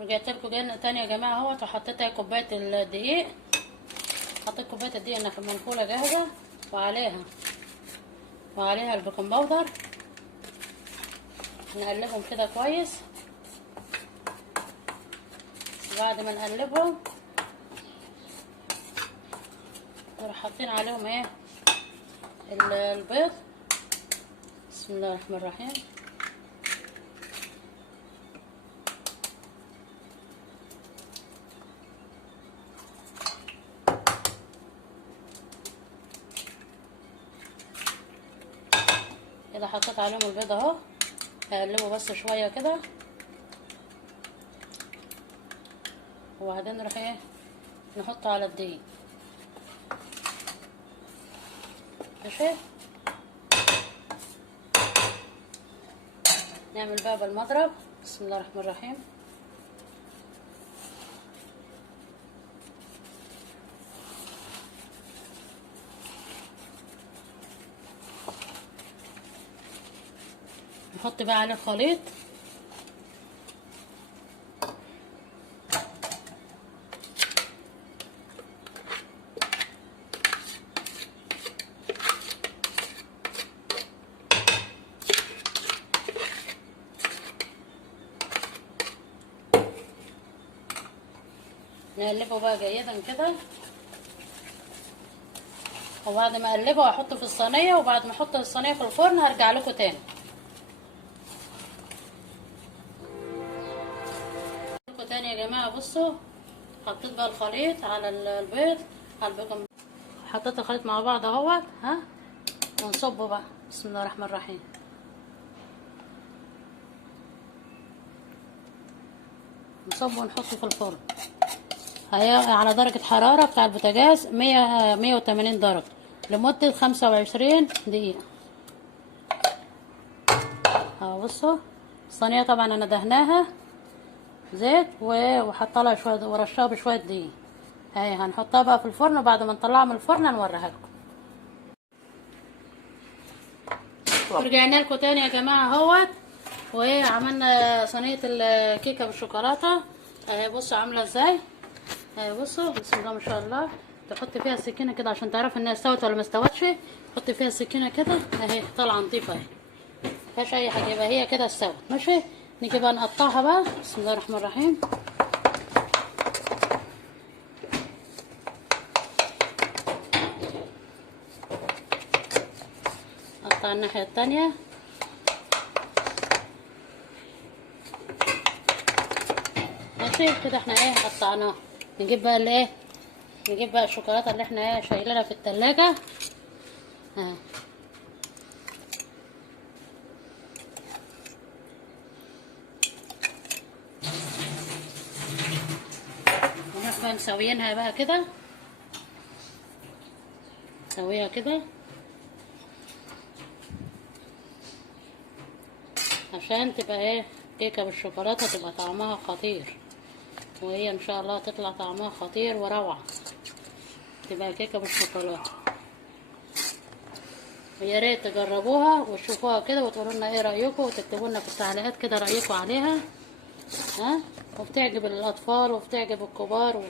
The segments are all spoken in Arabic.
رجعت لكم تاني يا جماعه اهوت، وحطيت اهي كوبايه الدقيق. حطيت كوبايه الدقيق منخوله جاهزه، وعليها البيكنج باودر. نقلبهم كده كويس. بعد ما نقلبهم نروح حاطين عليهم ايه البيض. بسم الله الرحمن الرحيم. كده حطيت عليهم البيض اهو. هقلبه بس شويه كده، وبعدين نروح ايه نحطه على الدقيق. ماشي. نعمل بقى بالمضرب. بسم الله الرحمن الرحيم. نحط بقى عليه الخليط. نقلبه بقى جيدا كده، وبعد ما اقلبه هحطه في الصينيه، وبعد ما احطه في الصينيه في الفرن هرجع لكم تاني. يا جماعه بصوا، حطيت بقى الخليط على البيض على البيكنج. حطيت الخليط مع بعض اهوت. ونصبه بقى. بسم الله الرحمن الرحيم. نصبه ونحطه في الفرن. هي على درجة حرارة بتاع البوتاجاز 180 درجة لمدة 25 دقيقة. بصوا الصينية طبعا انا دهناها زيت وحط لها شوية ورشها بشوية دقيق. هنحطها بقى في الفرن، وبعد ما نطلعها من الفرن هنوريها لكم. ورجعنا لكم تاني يا جماعة اهوت، وعملنا صينية الكيكة بالشوكولاتة. بصوا عاملة ازاي. بصوا بسم الله ما شاء الله. تحط فيها السكينة كده عشان تعرف انها استوت ولا ما استوتش. حط فيها السكينة كده اهي، طالعة نضيفة اهي، مفيهاش اي حاجة، يبقى هي كده استوت. ماشي. نيجي بقى نقطعها بقى. بسم الله الرحمن الرحيم. نقطع الناحية التانية. ماشي كده احنا قطعناها. نجيب بقى الشوكولاتة اللي احنا شايلينها في التلاجة. ونروح بقى مسويينها بقى كده، نسويها كده عشان تبقى كيكة بالشوكولاتة، تبقى طعمها خطير، وهي ان شاء الله تطلع طعمها خطير وروعة. تبقى كيكة بالشوكولاتة. ويا ريت تجربوها وتشوفوها كده وتقولوا لنا ايه رايكم، وتكتبوا لنا في التعليقات كده رايكم عليها. وبتعجب الاطفال وبتعجب الكبار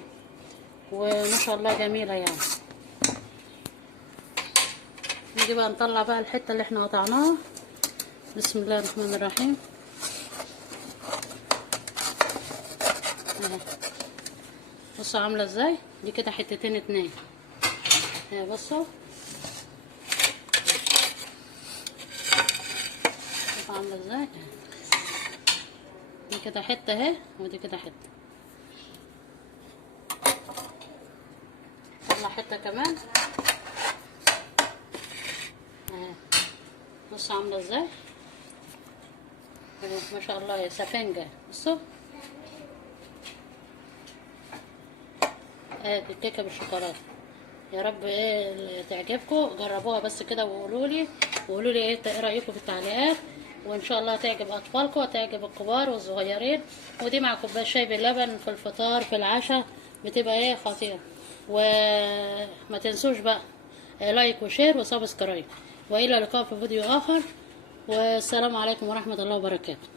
وما شاء الله جميله يعني. نيجي بقى نطلع بقى الحته اللي احنا قطعناها. بسم الله الرحمن الرحيم. بصوا عامله ازاي. دي كده حتتين اتنين. بصوا عامله ازاي. دي كده حته اهي، ودي كده حته. طلع حته كمان اهي. بصوا عامله ازاي. ما شاء الله يا سفنجه. بصوا الكيكه بالشوكولاته. يا رب تعجبكم. جربوها بس كده وقولوا لي ايه رايكم في التعليقات. وان شاء الله تعجب اطفالكم وتعجب الكبار والصغيرين. ودي مع كوبايه شاي باللبن في الفطار في العشاء بتبقى خطيره. وما تنسوش بقى لايك وشير وسبسكرايب. والى اللقاء في فيديو اخر، والسلام عليكم ورحمه الله وبركاته.